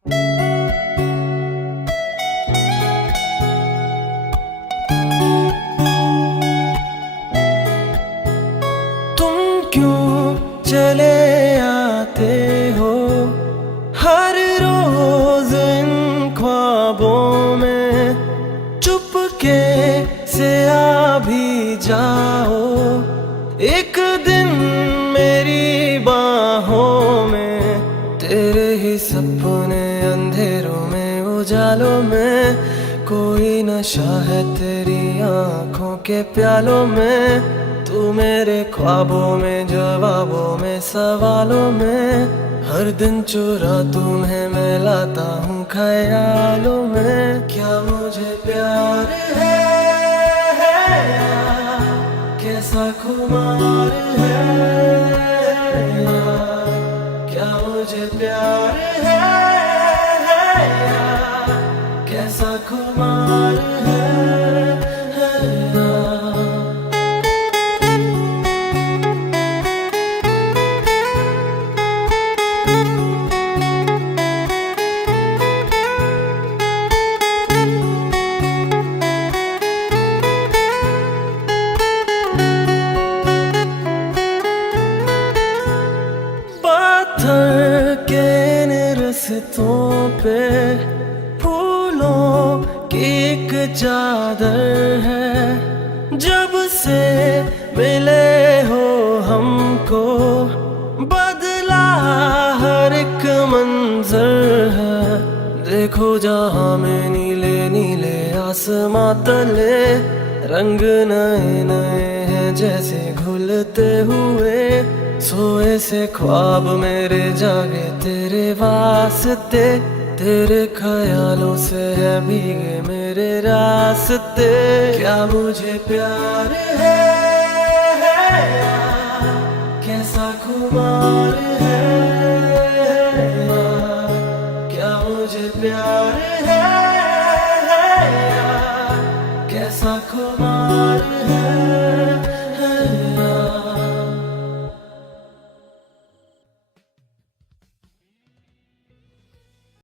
तुम क्यों चले आते हो हर रोज इन ख्वाबों में, चुपके से आ भी जाओ एक दिन मेरी बाहों में। तेरे ही सपने अंधेरों में उजालों में, कोई नशा है तेरी आंखों के प्यालों में। तू मेरे ख्वाबों में, जवाबों में, सवालों में, हर दिन चुरा तुम्हें मैं लाता हूँ ख्यालों में। क्या मुझे प्यार है यार, कैसा खुमार है यार, क्या मुझे प्यार है यार, कैसा खुमार है यार। पत्थर के इन रस्तों पे फूलों की एक चादर है। जब से मिले हो हमको बदला हर एक मंजर है। देखो जहाँ में नीले नीले आसमां तले, रंग नए नए हैं जैसे घुलते हुए। सोए से ख्वाब मेरे जागे तेरे वास्ते, तेरे ख्यालों से है भीगे मेरे रास्ते। क्या मुझे प्यार है यार, कैसा खुमार